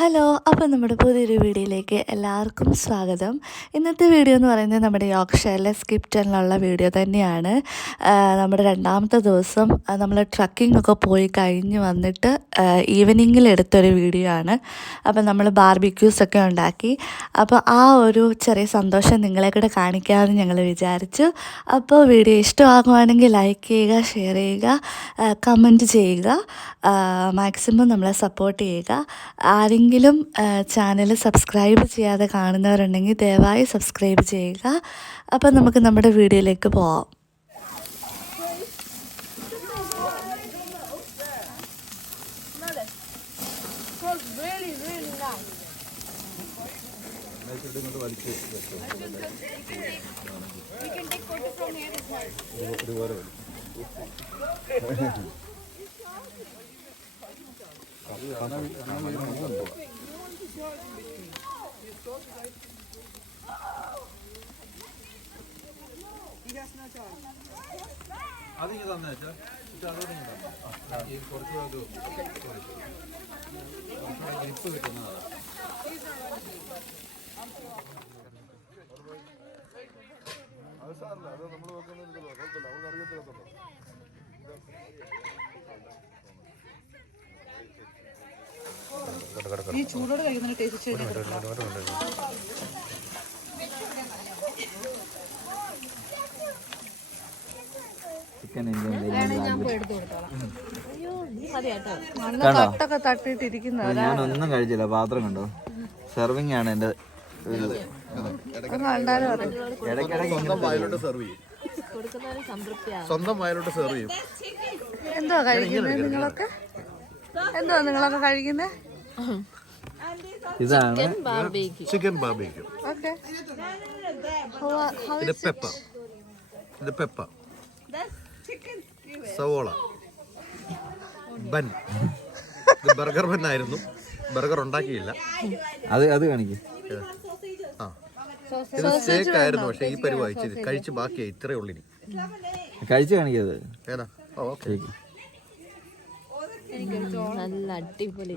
Hello, അപ്പോൾ നമ്മുടെ പുതിയൊരു വീഡിയോയിലേക്ക് എല്ലാവർക്കും സ്വാഗതം. ഇന്നത്തെ വീഡിയോ എന്ന് പറയുന്നത് നമ്മുടെ യോർക്ക്ഷയറിലെ സ്കിപ്റ്റണിലുള്ള വീഡിയോ തന്നെയാണ്. നമ്മുടെ രണ്ടാമത്തെ ദിവസം നമ്മൾ ട്രക്കിംഗ് ഒക്കെ പോയി കഴിഞ്ഞ് വന്നിട്ട് ഈവനിങ്ങിൽ എടുത്തൊരു വീഡിയോ ആണ്. അപ്പോൾ നമ്മൾ ബാർബിക്യൂസ് ഒക്കെ ഉണ്ടാക്കി. അപ്പോൾ ആ ഒരു ചെറിയ സന്തോഷം നിങ്ങളെ കൂടെ കാണിക്കാമെന്ന് ഞങ്ങൾ വിചാരിച്ചു. അപ്പോൾ വീഡിയോ ഇഷ്ടമാകുവാണെങ്കിൽ ലൈക്ക് ചെയ്യുക, ഷെയർ ചെയ്യുക, കമൻറ്റ് ചെയ്യുക, മാക്സിമം നമ്മളെ സപ്പോർട്ട് ചെയ്യുക. ആരെങ്കിലും ചാനൽ സബ്സ്ക്രൈബ് ചെയ്യാതെ കാണുന്നവരുണ്ടെങ്കിൽ ദയവായി സബ്സ്ക്രൈബ് ചെയ്യുക. അപ്പം നമുക്ക് നമ്മുടെ വീഡിയോയിലേക്ക് പോവാം. ഈ ചൂടോട് കഴിക്കുന്ന ടേസ്റ്റ് ഞാനൊന്നും കഴിച്ചില്ല. പാത്രം കണ്ടോ? സെർവിങ് ആണ് എന്റെ. സ്വന്തം വയലോട്ട് സെർവ് ചെയ്യും. എന്തുവാ കഴിക്കുന്നത് നിങ്ങളൊക്കെ? എന്തുവാ നിങ്ങളൊക്കെ കഴിക്കുന്നത്? ഇതാണ് ചിക്കൻ ബാർബിക്യൂ. ഓക്കെ, ഇത് പെപ്പർ, ഇത് പെപ്പർ, സവോള, ബൻ. ഇത് ബർഗർ ബൻ ആയിരുന്നു, ബർഗർ ഉണ്ടാക്കിയില്ല. അത് കാണിക്കും. ആ, ഇത് സ്റ്റേക്ക് ആയിരുന്നു, പക്ഷെ ഈ പരിവായി കഴിച്ച് ബാക്കിയായി. ഇത്രേ ഉള്ളിനി കഴിച്ച് കാണിക്കത്. ഏതാ? ഓക്കെ, നല്ല അടിപൊളി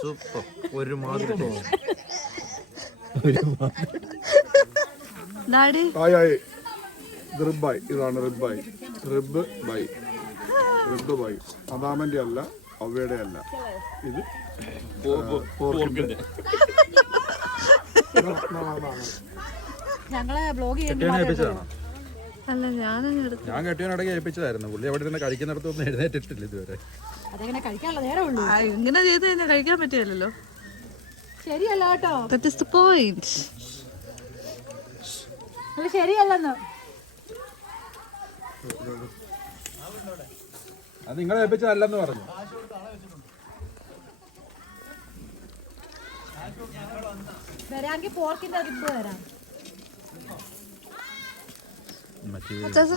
സൂപ്പർ. ഒരുമാതിരി ഡാഡി ഇതാണ് റിബ് ബൈ അതാമന്റെ അല്ല, അവയുടെ അല്ല, ഇത് പോർക്കിന്റെ. ഞങ്ങളെ ബ്ലോഗ് അല്ല, ഞാൻ കെട്ടിയനടക്ക് ഏൽപ്പിച്ചതായിരുന്നു. പുള്ളി അവിടെ ഇരുന്ന് കഴിക്കുന്നിടത്തൊന്നും എഴുന്നേറ്റിട്ടില്ല ഇതുവരെ. അതെങ്ങനെ കഴിക്കാനുള്ള നേരം ഉള്ളൂ. ഇങ്ങനെ ചെയ്ത് കഴിഞ്ഞാൽ കഴിക്കാൻ പറ്റില്ലല്ലോ. ശരിയല്ല കേട്ടോ, ദാറ്റ് ഈസ് ദ പോയിന്റ്. ശരിയല്ലെന്ന് അത് നിങ്ങളെ ഏൽപ്പിച്ചതല്ലെന്ന് പറഞ്ഞു. വരാമെങ്കിൽ പോർക്കിന്റെ റിബ് വരാം.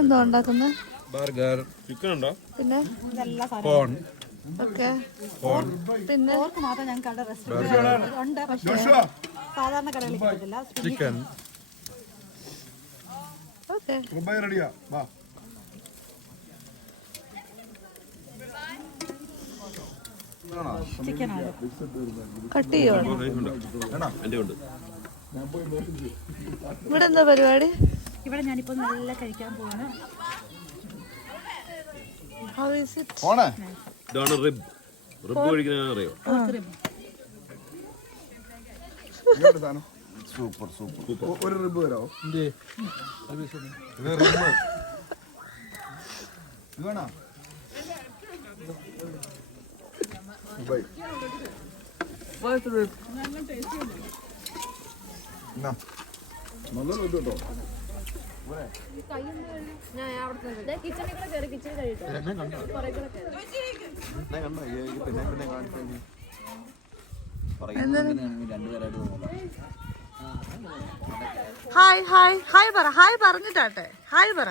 എന്തോ ഉണ്ടാക്കുന്നത്? ബർഗർ, ചിക്കൻ ഉണ്ടോ? പിന്നെ കോൺ, ഓക്കെ, പിന്നെ പോർക്ക് മാത്രം ഞങ്ങൾക്ക് റെസ്റ്റോറൻറ്റ് ഉണ്ട്, പക്ഷേ സാധാരണ കടകളിൽ കിട്ടത്തില്ല. ചിക്കൻ. ഓക്കെ, റെഡിയാ. വാ, ചിക്കനാണ് കട്ട് ചെയ്യോ? ഇവിടെ എന്താ പരിപാടി? ഇവിടെ ഞാനിപ്പോ നല്ല കഴിക്കാൻ പോവാണ്. How is it? ഇതാണ് റിബ്. റിബ് കഴിക്കുന്നതിനെ അറിയോ? സൂപ്പർ. ഒരു റിബ് തരാമോ? ഹായ് പറ. ഹായ് പറഞ്ഞിട്ടാട്ടെ. ഹായ് പറ.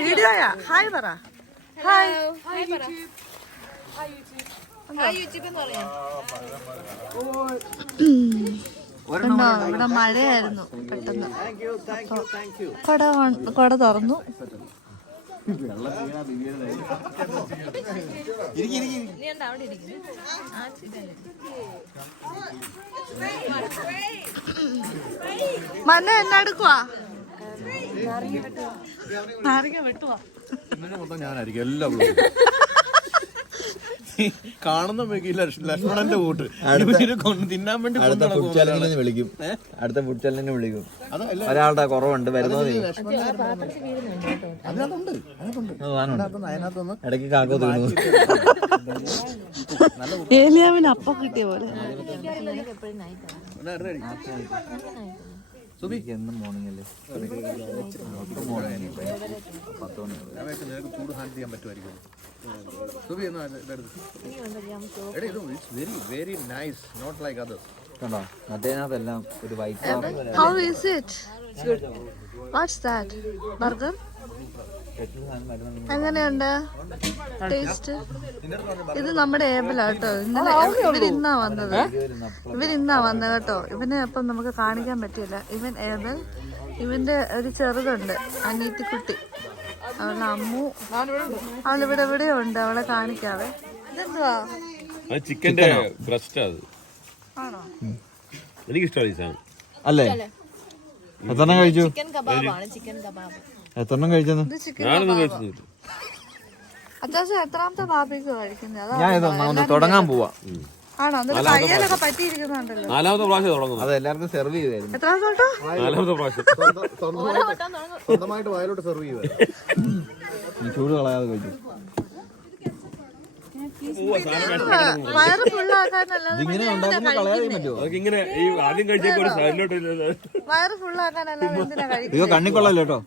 വീഡിയോയാ. ഹായ് പറ. ഹായ്. ഇവിടെ മഴയായിരുന്നു. പെട്ടെന്ന് കൊട തുറന്നു. മന എന്നെടുക്കുവാ നാരങ്ങ വെട്ടുവാ. മൊത്തം ഞാനായിരിക്കും എല്ലാ കാണുന്ന ലക്ഷ്മണന്റെ കൂട്ട് തിന്നാൻ വേണ്ടി അടുത്ത ഫുഡ് ചാലഞ്ചിന് വിളിക്കും. അടുത്ത ഫുഡ് ചാലഞ്ചിന് വിളിക്കും. ഒരാളുടെ കുറവുണ്ട് വരുന്നത്. ഇടയ്ക്ക് കാക്ക തീർന്നു. ഏലിയാവിന് അപ്പം കിട്ടിയ പോലെ. എന്നും മോർണിംഗ് അല്ലേ? ചൂട് ഹാൻഡിൽ ചെയ്യാൻ പറ്റുമായിരിക്കും. കണ്ടോ മറ്റേതിനകത്തെല്ലാം ഒരു white. How is it? What's that? Burger? എങ്ങനെയുണ്ട് ടേസ്റ്റ്? ഇത് നമ്മുടെ ഏബിലാട്ടോ. ഇന്നലെ ഇവരിന്നാ വന്നത് കേട്ടോ. ഇവനെ അപ്പം നമുക്ക് കാണിക്കാൻ പറ്റില്ല. ഇവൻ ഏബൽ, ഇവന്റെ ഒരു ചെറുതുണ്ട് അനീറ്റിക്കുട്ടി, അവളുടെ അമ്മു. അവളിവിടെ എവിടെയോ ഉണ്ട്, അവളെ കാണിക്കാവേ. ഇതെന്തുവാ? ചിക്കന്റെ ബ്രസ്റ്റ് അത് ആണോ? എനിക്കിഷ്ടമാണ് ഈ സാധനം. അല്ലേ? എത്രണ്ണം കഴിച്ചു? എത്രണ്ണം കഴിച്ചെന്ന്? ഇത് ചിക്കൻ ഞാനൊന്നും കഴിച്ചിട്ടില്ല. അത്യാവശ്യം എത്രാമത്തെ ബാർബിക്യൂ കഴിക്കുന്നത്? ഞാൻ ഇതൊന്ന് തുടങ്ങാൻ പോവാ. ആണോ? എന്നിട്ട് കയ്യിലൊക്കെ പറ്റിയിരിക്കുന്നുണ്ടല്ലോ. 4ാമത്തെ പ്രാവശ്യം തുടങ്ങുന്നത്. അത് എല്ലാവർക്കും സെർവ് ചെയ്തായിരുന്നു. എത്രാമത്തെ തൊട്ടോ? 4ാമത്തെ പ്രാവശ്യം സ്വന്തമായിട്ട് വയലോട്ട് സെർവ് ചെയ്യുക. ചൂട് കളയാതെ കഴിച്ചു. വയറ് ഫുള്ളാക്കാനല്ലാതെ ഇതിങ്ങനെ ഉണ്ടാക്കുമ്പോ കളയാതെ പറ്റുമോ? അതൊക്കെ ഇങ്ങനെ ഈ ആദ്യം കഴിച്ചപ്പോ ഒരു സൈഡിലോട്ട് വയറ് ഫുള്ളാക്കാനല്ലാതെ എന്തിനാ കഴിക്കുന്നത്? ഇത് കണ്ണിക്കൊള്ളല്ലോ കേട്ടോ.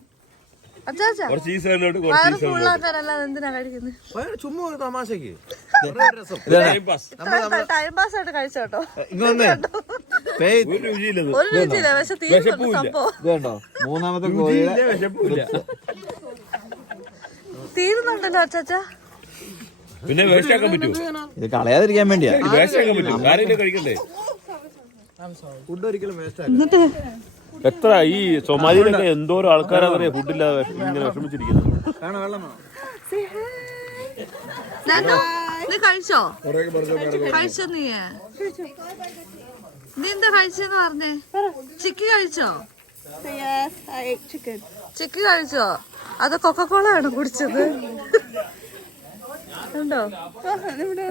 അച്ചാച്ചാ കുറച്ച് ഈ സൈഡിലോട്ട് വയറ് ഫുള്ളാക്കാനല്ലാതെ എന്തിനാ കഴിക്കുന്നത്? ചുമ്മാ ഒരു തമാശക്ക് ടൈം പാസ്. ടൈം പാസ് ആയിട്ട് കഴിച്ചോട്ടോ. ഇങ്ങൊന്നേ ഒരു രുചിയില്ലത്. ഒരു രുചിയില്ല, പക്ഷെ തീരുന്നുണ്ട് സംഭവം. ഇത് കണ്ടോ മൂന്നാമത്തെ കോഴിയുടെ വിശപ്പില്ല. തീരുന്നുണ്ടല്ലോ അച്ചാച്ചാ. പിന്നെ വേസ്റ്റ് ആക്കാൻ പറ്റുമോ? ഇത് കളയാതിരിക്കാൻ വേണ്ടിയാ. വേസ്റ്റ് ആക്കാൻ പറ്റുമോ? ആരെങ്കിലും കഴിക്കണ്ടേ? ഫുഡ് ഒരിക്കലും വേസ്റ്റ് എന്നിട്ട് എത്ര ഈ സൊമാലിയിലൊക്കെ എന്തോരം ആൾക്കാരാണെന്നറിയാം ഫുഡില്ലാതെ ഇങ്ങനെ വിഷമിച്ചിരിക്കുന്നത്. നീ കഴിച്ചോ? കഴിച്ചോ? നീ എന്താ കഴിച്ചെന്ന് പറഞ്ഞേ? ചിക്കി കഴിച്ചോ? ചിക്കി കഴിച്ചോ? അത് കൊക്കക്കോള ആണ് കുടിച്ചത്. ഉണ്ടോ?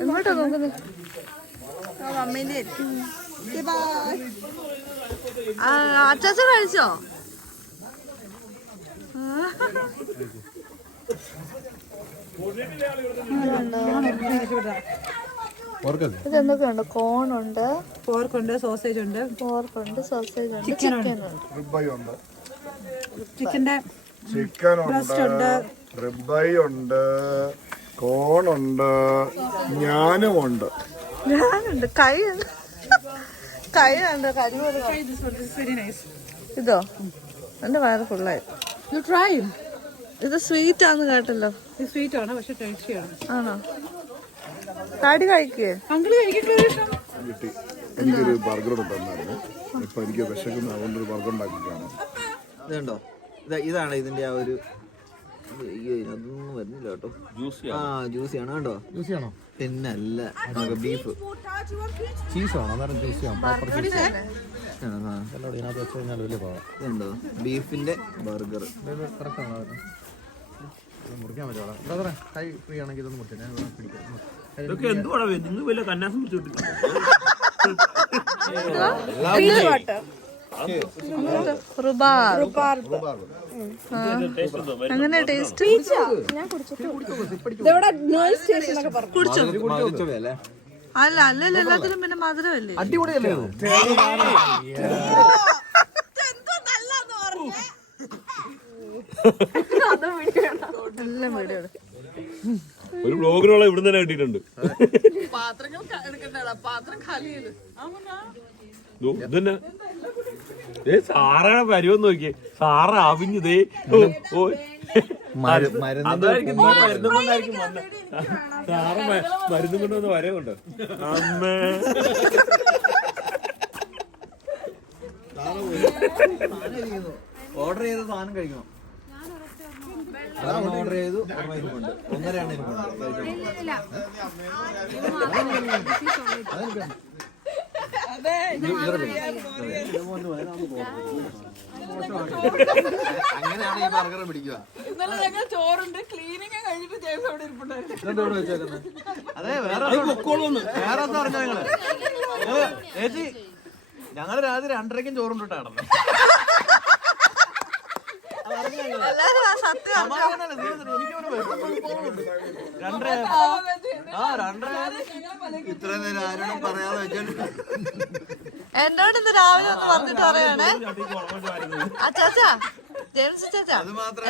ഇങ്ങോട്ടോ നോക്കുന്നത്? അച്ചാച്ച കഴിച്ചോ? ഇതെന്തൊക്കെയുണ്ട്? കോണുണ്ട്, പോർക്കുണ്ട്, സോസേജ് ഉണ്ട്, സോസേജ് ഉണ്ട്, ചിക്കൻ ഉണ്ട്, ചിക്കൻ്റെ ബ്രസ്റ്റ് ഉണ്ട്, റിബൈ ഉണ്ട്, കോണുണ്ട്, ഞാനുമുണ്ട്. കൈയുണ്ട്, കൈയുണ്ട്, കരിമൂല. ഇതോ? എന്റെ വയറ് ഫുള്ളായി. ഇത് സ്വീറ്റ് ആന്ന് കേട്ടല്ലോ. സ്വീറ്റ് ആണ്, പക്ഷെ ടേസ്റ്റിയാണ്. ആണോ? താടി കഴിക്കേ? കിട്ടി. എനിക്കൊരു ബർഗർ തന്നായിരുന്നു. ഇപ്പൊ എനിക്ക് വിശക്കുന്ന അതുകൊണ്ടൊരു ബർഗർ ഉണ്ടാക്കിക്കാണ്. ഇതുണ്ടോ? ഇതാണ് ഇതിന്റെ ആ ഒരു അതൊന്നും വരുന്നില്ല കേട്ടോ. ജ്യൂസിയാണ് കേട്ടോ. ജ്യൂസിയാണോ? പിന്നല്ല, ബീഫ് ചീസാണോ? അന്നേരം ജ്യൂസിയാണ്. ഇതുണ്ടോ? ബീഫിന്റെ ബർഗർ. മുറിക്കാൻ പറ്റുമോ? ബ്രദറെ കൈ ഫ്രീ ആണെങ്കിൽ ഇതൊന്ന് മുറിച്ചു. ഞാൻ പിടിക്കാം. ഇതൊക്കെ എന്തുവാണ്? നിങ്ങൾ വല്ല കന്നാസം പിടിച്ചോട്ടില്ല. അങ്ങനെ ടേസ്റ്റ് അല്ല അല്ലല്ല, എല്ലാത്തിലും പിന്നെ മധുരമല്ലേ? അടിപൊളിയല്ലേ? എല്ലാം വീഡിയോ ഒരു ബ്ലോഗിനുള്ള ഇവിടെ തന്നെ കിട്ടിയിട്ടുണ്ട്. ഇതന്നെ സാറാണ് പരിവം നോക്കിയേ. സാറ അവിഞ്ഞതേ അതായിരിക്കും മരുന്നും കൊണ്ടായിരിക്കും വന്നത്. സാറ മരുന്നും കൊണ്ടുവന്ന് വരവുണ്ട്. അമ്മേ ഓർഡർ ചെയ്ത സാധനം കഴിക്കണം. ഓർഡർ ചെയ്തു, ഇരിപ്പുണ്ട്. 1.5 ഇരിപ്പുണ്ട്. അങ്ങനെയാണ് ഈ ബർഗർ പിടിക്കുക. ഇന്നലെ ഞങ്ങൾ ചോറുണ്ട് ക്ലീനിങ് കഴിഞ്ഞിട്ട് ജെയിംസ് അവിടെ ഇരിപ്പുണ്ടായിരുന്നു. അതെ, വേറെ പറഞ്ഞോ നിങ്ങള് ചേച്ചി, ഞങ്ങള് രാത്രി 2:30 ചോറുണ്ടിട്ടാ നടന്നത്. ഇത്ര നേരം ആരോടും പറയാതെ വെച്ചിട്ട് എന്നോട് ഇന്ന് രാവിലെ ഒന്ന് വന്നിട്ട് പറയണേ അച്ചാച്ചാ, ജെയിംസ് ചാച്ചാ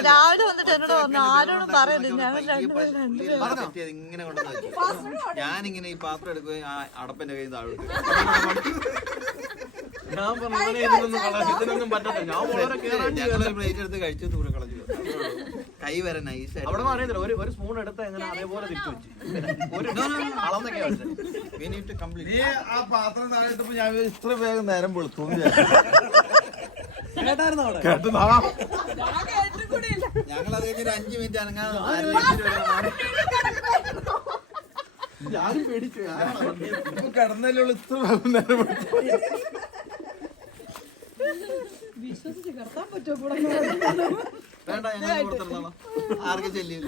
രാവിലെ വന്നിട്ട് എന്നോട് പറഞ്ഞു ആരോടും പറയരുത്, ഞങ്ങൾ രണ്ടുപേരും ഇങ്ങനെ കൊണ്ടുവന്ന് വെച്ചു. ഞാനിങ്ങനെ ഈ പാത്രം എടുക്കുകയും ആ അടപ്പിന്റെ കയ്യിൽ താഴെ ഞാൻ പറഞ്ഞു ഇതിനൊന്നും പറ്റത്തില്ല. ഞാൻ ഞങ്ങളൊരു പ്ലേറ്റ് എടുത്ത് കഴിച്ചു ദൂരെ കളഞ്ഞു. കൈ വരെ നൈസ് അവിടെ അറിയത്തില്ല. ഒരു സ്പൂൺ എടുത്ത് എങ്ങനെ അതേപോലെ തിരിച്ചു വെച്ചു. അളന്നൊക്കെ കംപ്ലീറ്റ് ആ പാത്രം താഴെ ഇട്ടപ്പോ ഞാൻ ഇത്ര വേഗം നേരം വെളുത്തു. ഞങ്ങൾ അത് കഴിഞ്ഞൊരു 5 മിനിറ്റ് അനങ്ങാതെ ഞാനും പേടിച്ചു. കിടന്നല്ലേ ഉള്ളു ഇത്ര നേരം വിശ്വസിച്ച് കിടത്താൻ പറ്റുമോ കൂടെ? വേണ്ട, ഞങ്ങൾ കൊടുത്തിരുന്നോളാം. ആർക്കും ചെല്ലില്ല.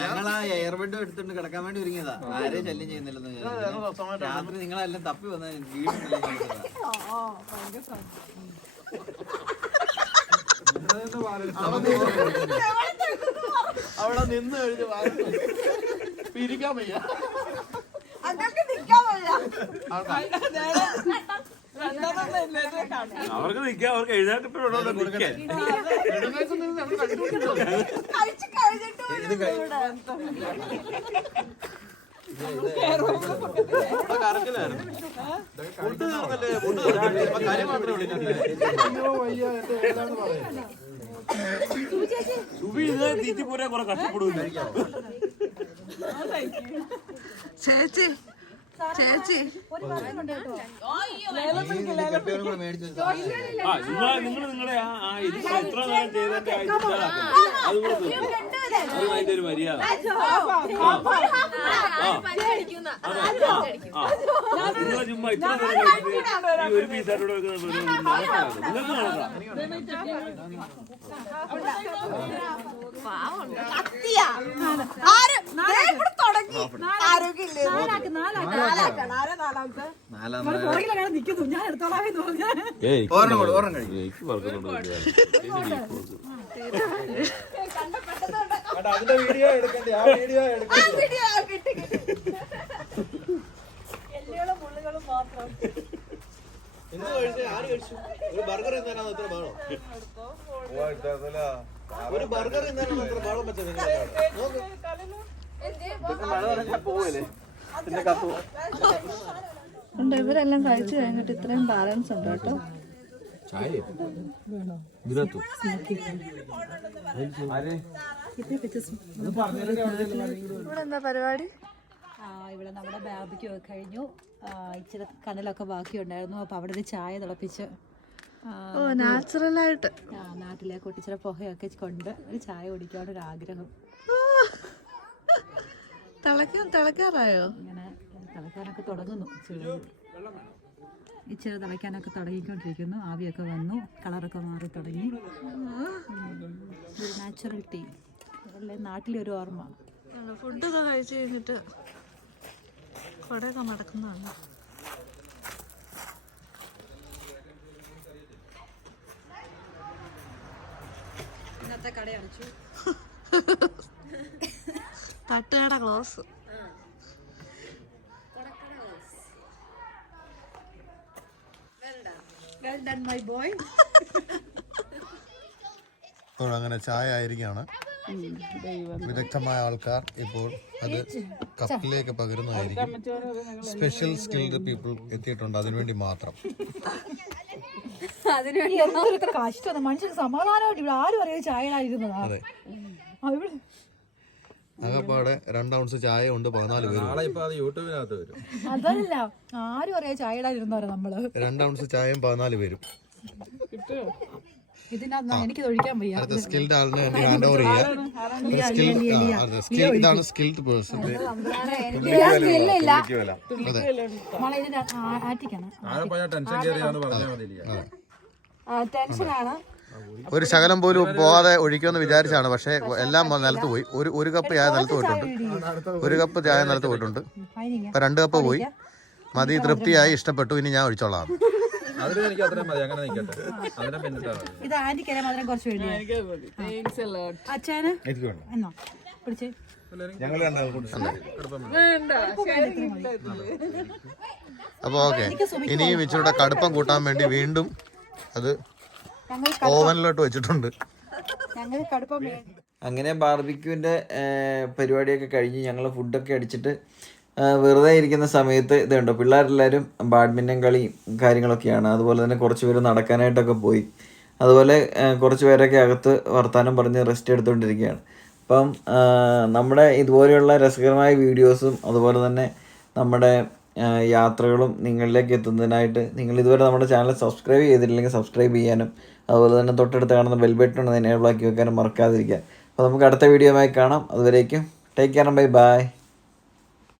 ഞങ്ങൾ ആ എയർബെഡ് എടുത്തിട്ട് കിടക്കാൻ വേണ്ടി ഒരുങ്ങിയതാ. ആരെയും ശല്യം ചെയ്യുന്നില്ലെന്ന് രാത്രി നിങ്ങളെല്ലാം തപ്പി വന്ന വീടുന്നില്ല. അവിടെ നിന്ന് കഴിഞ്ഞ് പിരിക്കാൻ വയ്യ. അവർക്ക് നിൽക്കാം, അവർക്ക് എഴുതാട്ടിപ്പോഴുണ്ടോ നിൽക്കാൻ. ഫുഡ് തീർന്നല്ലേ? ഫുഡ് കറി മാത്രമേ വിളിക്കുന്നില്ല. സുബി ഇത് തീറ്റി പോരാ കുറെ കഷ്ടപ്പെടുന്നു. ചേച്ചി ചേച്ചി നിങ്ങൾ നിങ്ങളെ ഇത് എത്ര നേരം ചെയ്തതിന്റെ അതുകൂടെ അതിന്റെ ഒരു മര്യാദ. നിങ്ങളെ ചുമ്മാ ഇത്ര നേരം കഴിച്ചിട്ട് ഈ ഒരു പീസായിട്ടോടെ വെക്കുന്ന നിങ്ങൾക്ക് നടക്കാം. അതിന്റെ വീഡിയോ എടുക്കണ്ടേ? ആ വീഡിയോ ഇന്ന് കഴിച്ച ആര് കഴിച്ചു? ഒരു ബർഗർ എന്താണോ അത്ര വേണോ? ഒരു ബർഗർ എന്താണോ അത്ര വേണം വെച്ചത് നിങ്ങൾ പോവല്ലേ? പിന്നെ കത്തു ഉണ്ട്. ഇവരെല്ലാം കഴിച്ചു കഴിഞ്ഞിട്ട് ഇത്രയും ബാലൻസ് ഉണ്ട് കേട്ടോ. ഇവിടെ എന്താ പരിപാടി? ഇവിടെ നമ്മുടെ ബാർബിക്യൂ ഒക്കെ കഴിഞ്ഞു. ഇച്ചിരി കനലൊക്കെ ബാക്കിയുണ്ടായിരുന്നു. അപ്പോൾ അവിടെ ഒരു ചായ തിളപ്പിച്ച് നാച്ചുറലായിട്ട് നാട്ടിലേക്ക് ഒട്ടിച്ചിരി പുകയൊക്കെ കൊണ്ട് ഒരു ചായ കുടിക്കാനൊരു ആഗ്രഹം. തിളക്കാറായോ? ഇങ്ങനെ തിളയ്ക്കാനൊക്കെ തുടങ്ങുന്നു. ഇച്ചിരി തിളയ്ക്കാനൊക്കെ തുടങ്ങിക്കൊണ്ടിരിക്കുന്നു. ആവിയൊക്കെ വന്നു, കളറൊക്കെ മാറി തുടങ്ങി. ഒരു നാച്ചുറൽ ടീ അല്ലേ, നാട്ടിലെ ഒരു ഓർമ്മ. ഫുഡൊക്കെ കഴിച്ച് കഴിഞ്ഞിട്ട് കുടയൊക്കെ നടക്കുന്നതാണ്. ഇന്നത്തെ കട അടച്ചു. തട്ടുകട close. Well done, my boy. ഇപ്പോൾ അങ്ങനെ ചായ ആയിരിക്കുകയാണ്. വിദഗ്ധമായ ആൾക്കാർ ഇപ്പോൾ അത് കപ്പിലേക്ക് പകരുന്നതായിരിക്കും. സ്പെഷ്യൽ സ്കിൽഡ് പീപ്പിൾ എത്തിയിട്ടുണ്ട് അതിനുവേണ്ടി മാത്രം. കഷ്ടം, മനുഷ്യർക്ക് സമാധാനമായിട്ട് ഇവിടെ ആരും അറിയാതെ ചായയിലായിരുന്നതാ. ആകപ്പാടെ 2 ഔൺസ് ചായ ഉണ്ട് 14 പേര്. നാളെ ഇപ്പൊ അത് യൂട്യൂബിനകത്ത് വരും. അതല്ല ആരും അറിയാ ചായ ഇടാതിരുന്നവരാ നമ്മള്. 2 ഔൺസ് ചായയും 14 പേരും. ഇതിനകത്ത് എനിക്ക് ഒഴിക്കാൻ വയ്യ. അടുത്ത സ്കിൽഡ് ആളിന് വേണ്ടി ഹാൻഡ് ഓവർ ചെയ്യാം. ഇതാണ് സ്കിൽഡ് പേഴ്സൺ. ടെൻഷൻ കയറിയാന്ന് പറഞ്ഞാൽ മതി. ടെൻഷനാണ്. ഒരു ശകലം പോലും പോകാതെ ഒഴിക്കുമെന്ന് വിചാരിച്ചാണ്, പക്ഷെ എല്ലാം നിലത്ത് പോയി. ഒരു കപ്പ് ചായ നിലത്ത് പോയിട്ടുണ്ട്. 1 കപ്പ് ചായ നിലത്ത് പോയിട്ടുണ്ട്. ഇപ്പൊ 2 കപ്പ് പോയി. മതി, തൃപ്തിയായി, ഇഷ്ടപ്പെട്ടു. ഇനി ഞാൻ ഒഴിച്ചോളാം. അതിന് എനിക്ക് അത്രയും മതി, അങ്ങനെ നിൽക്കട്ടെ. അതിനെ പിന്നിട്ടാ മതി. ഇത് ആന്റിക്കല്ലേ മധുരം കുറച്ച് വേണ്ടി. അച്ഛന് എന്നോ പിടിച്ചേ. അപ്പൊ ഓക്കെ, ഇനിയും ഇച്ചിരൂടെ കടുപ്പം കൂട്ടാൻ വേണ്ടി വീണ്ടും അത് ഓവനിലോട്ട് വെച്ചിട്ടുണ്ട്. അങ്ങനെ ബാർബിക്യൂവിൻ്റെ പരിപാടിയൊക്കെ കഴിഞ്ഞ് ഞങ്ങൾ ഫുഡൊക്കെ അടിച്ചിട്ട് വെറുതെ ഇരിക്കുന്ന സമയത്ത് ഇതുണ്ടോ, പിള്ളേരെല്ലാവരും ബാഡ്മിൻ്റൺ കളിയും കാര്യങ്ങളൊക്കെയാണ്. അതുപോലെ തന്നെ കുറച്ച് പേര് നടക്കാനായിട്ടൊക്കെ പോയി. അതുപോലെ കുറച്ച് പേരൊക്കെ അകത്ത് വർത്തമാനം പറഞ്ഞ് റെസ്റ്റ് എടുത്തുകൊണ്ടിരിക്കുകയാണ്. അപ്പം നമ്മുടെ ഇതുപോലെയുള്ള രസകരമായ വീഡിയോസും അതുപോലെ തന്നെ നമ്മുടെ യാത്രകളും നിങ്ങളിലേക്ക് എത്തുന്നതിനായിട്ട് നിങ്ങൾ ഇതുവരെ നമ്മുടെ ചാനൽ സബ്സ്ക്രൈബ് ചെയ്തിട്ടില്ലെങ്കിൽ സബ്സ്ക്രൈബ് ചെയ്യാനും അതുപോലെ തന്നെ തൊട്ടടുത്ത് കാണുന്ന ബെൽ ബട്ടൺ എനേബിൾ ആക്കി വെക്കാനും മറക്കാതിരിക്കുക. അപ്പോൾ നമുക്ക് അടുത്ത വീഡിയോയുമായി കാണാം. അതുവരേക്കും ടേക്ക് കെയർ, ബൈ ബൈ.